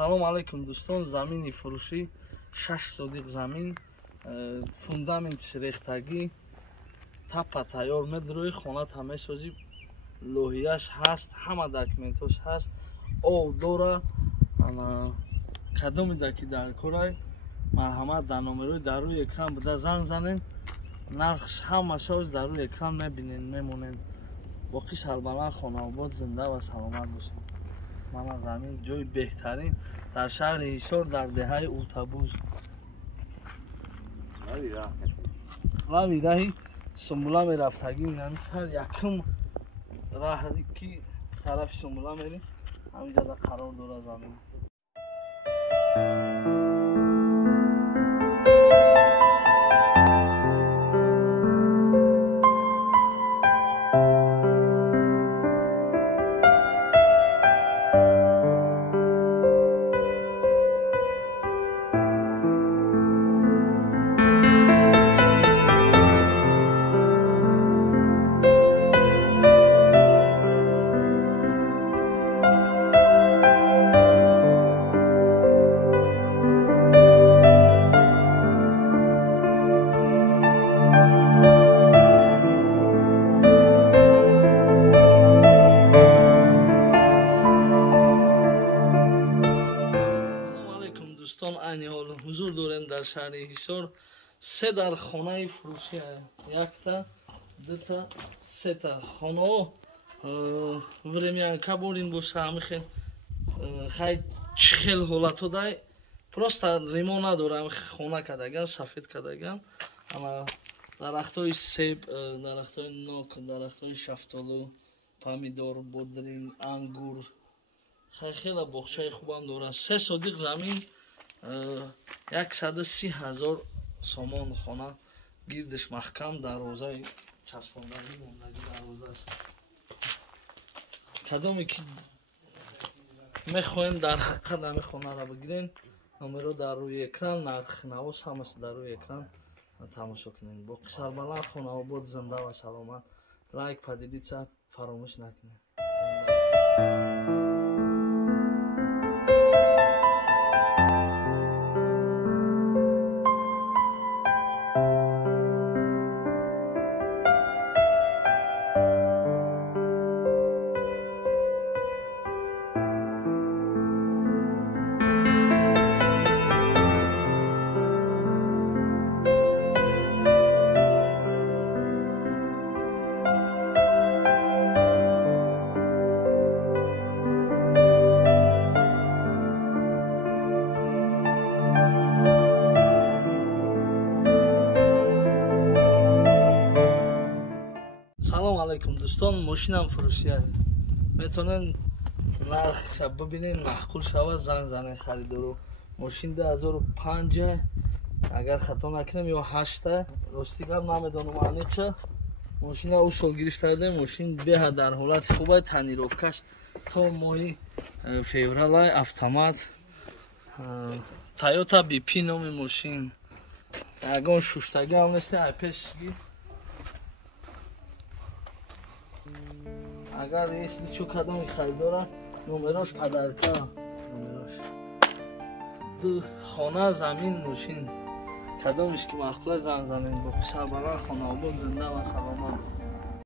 салом алайкум дӯстон. Замини фурӯшӣ 6 содиқ замин, фундаментиш рехтагӣ, тапа тайёр медрӯи, хонат ҳам месозӣ, лоҳияш ҳаст, ҳама документош ҳаст, ов дора, кадомида ки дар корай марҳамат дар номерои дар рӯи экран буда занг занед, нархш ҳамашош дар рӯи экран мебинед, мемонед. боқӣ Сарбаланд Хонаобод зинда ва саломат бошед. мана замин ҷои беҳтарин дар шаҳри Ҳисор дар деҳаи Уртабуз. лави раҳи Сумбула мерафтагӣ, яъни ҳар якум раҳи ки тарафи Сумбула мери ҳаминҷода қарор дора замин. Айни ҳол ҳузур дорем дар шаҳри Ҳисор. Се дар хонаи фурӯшӣ, якта, дута, сета хонаҳо времянка борин боша, ҳамихе хай чӣ хел ҳолатҳо дай просто ремонт надора, ҳамихе хона кардаган, сафед кардаган. ама дарахтҳои себ, дарахтҳои нок, дарахтҳои шафтолу, помидор, бодрин, ангур, хела боғчаи хубам дора. 3 содиқ замин, 130,000 сомон хона, гирдиш маҳкам, дарвозаи часпондагӣ мондагӣ дарвозааш. Кадоме ки мехоҳем дар ҳақиқат ҳамин хонаро бигирен, номеро дар рӯи экран, нархи навос ҳамаси дар рӯи экран тамошо кунед. боқӣ Сарбаланд Хонаобод зинда ва саломат. лайк поделиться фаромӯш накунед. салом алайкум дӯстон, мошинам фурӯшиа. метавонед нархша бибинед, маъқул шавад, занг занед харидоро. мошин 2005, агар хато накунам, ё 8, рости гап намедонам аниқша. мошина ӯ сол гирифта кардем, мошин беҳа дар ҳолати хубай, танировкаш то моҳи февралай, автомат, Toyota BP номи мошин, ягон шуштагӣ ҳам нест, айпешгӣ. агар если чӯ кадоми харидора, номерош падарка, номерош хона, замин, мошин, кадомиш ки маъқул аст занг занед. боқӣ Сарбаланд Хонаобод зинда ва саломат.